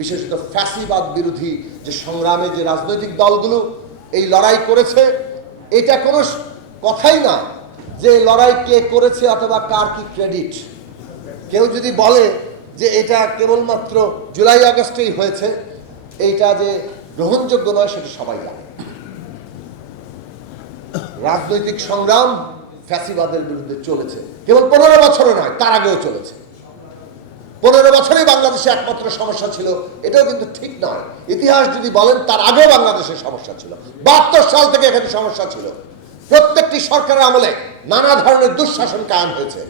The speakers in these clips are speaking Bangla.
বিশেষত ফ্যাসিবাদ বিরোধী যে সংগ্রামে যে রাজনৈতিক দলগুলো এই লড়াই করেছে, এটা কোনো কথাই না যে লড়াই কে করেছে অথবা কার কি ক্রেডিট। কেউ যদি বলে যে এটা কেবলমাত্র জুলাই আগস্টেই হয়েছে, এইটা যে গ্রহণযোগ্য নয়, সেটা সবাই জানে। রাজনৈতিক সংগ্রাম ফ্যাসিবাদের বিরুদ্ধে চলেছে। কেবল পনেরো বছরে নয়, তার আগেও চলেছে। পনেরো বছরে বাংলাদেশে একমাত্র সমস্যা ছিল। এটাও কিন্তু ঠিক নয়। ইতিহাস যদি বলেন, তার আগেও বাংলাদেশের সমস্যা ছিল। বাহাত্তর সাল থেকে এখানে সমস্যা ছিল। প্রত্যেকটি সরকারের আমলে নানা ধরনের দুঃশাসন কায়েম হয়েছে।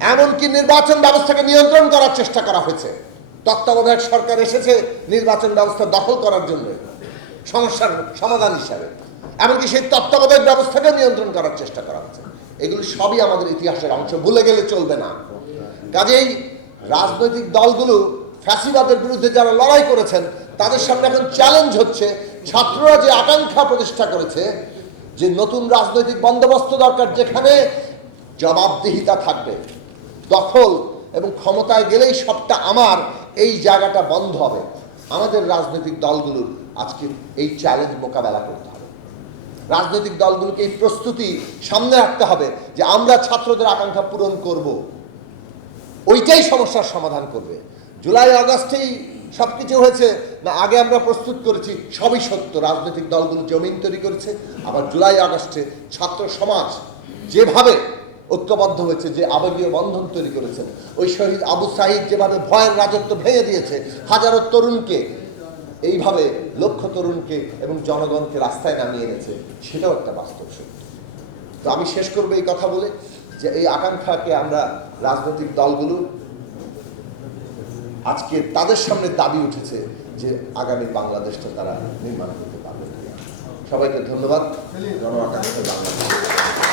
এমনকি নির্বাচন ব্যবস্থাকে নিয়ন্ত্রণ করার চেষ্টা করা হয়েছে। তত্ত্বাবধায়ক সরকার এসেছে নির্বাচন ব্যবস্থা দখল করার জন্য, সমস্যার সমাধান হিসাবে। এমনকি সেই তত্ত্বাবধায়ক ব্যবস্থাকে নিয়ন্ত্রণ করার চেষ্টা করা হচ্ছে এগুলো সবই আমাদের ইতিহাসের অংশ। ভুলে গেলে চলবে না। কাজেই রাজনৈতিক দলগুলো ফ্যাসিবাদের বিরুদ্ধে যারা লড়াই করেছেন, তাদের সামনে এখন চ্যালেঞ্জ হচ্ছে। ছাত্ররা যে আকাঙ্ক্ষা প্রতিষ্ঠা করেছে, যে নতুন রাজনৈতিক বন্দোবস্ত দরকার, যেখানে জবাবদিহিতা থাকবে, দখল এবং ক্ষমতায় গেলেই সবটা আমার, এই জায়গাটা বন্ধ হবে। আমাদের রাজনৈতিক দলগুলোর আজকে এই চ্যালেঞ্জ মোকাবেলা করতে হবে। রাজনৈতিক দলগুলোকে এই প্রস্তুতি সামনে রাখতে হবে যে আমরা ছাত্রদের আকাঙ্ক্ষা পূরণ করব। ওইটাই সমস্যার সমাধান করবে। জুলাই, আগস্টেই সব কিছু হয়েছে, না, আগে আমরা প্রস্তুত করেছি, সবই সত্য। রাজনৈতিক দলগুলো জমিন তৈরি করেছে, আবার জুলাই, আগস্টে ছাত্র সমাজ যেভাবে ঐক্যবদ্ধ হয়েছে, যে আবেগীয় বন্ধন তৈরি করেছেন ওই শহীদ আবু সাহিদ যেভাবে ভয়ের রাজত্ব ভেঙে দিয়েছে, হাজারো তরুণকে এইভাবে লক্ষ তরুণকে এবং জনগণকে রাস্তায় নামিয়ে এনেছে, সেটাও একটা বাস্তব সত্য। তো আমি শেষ করব এই কথা বলে। যে এই আকাঙ্ক্ষাকে আমরা রাজনৈতিক দলগুলো আজকে তাদের সামনে দাবি উঠেছে যে আগামী বাংলাদেশটা তারা নির্মাণ করতে পারবে সবাইকে ধন্যবাদ। জন আকাঙ্ক্ষা বাংলাদেশ।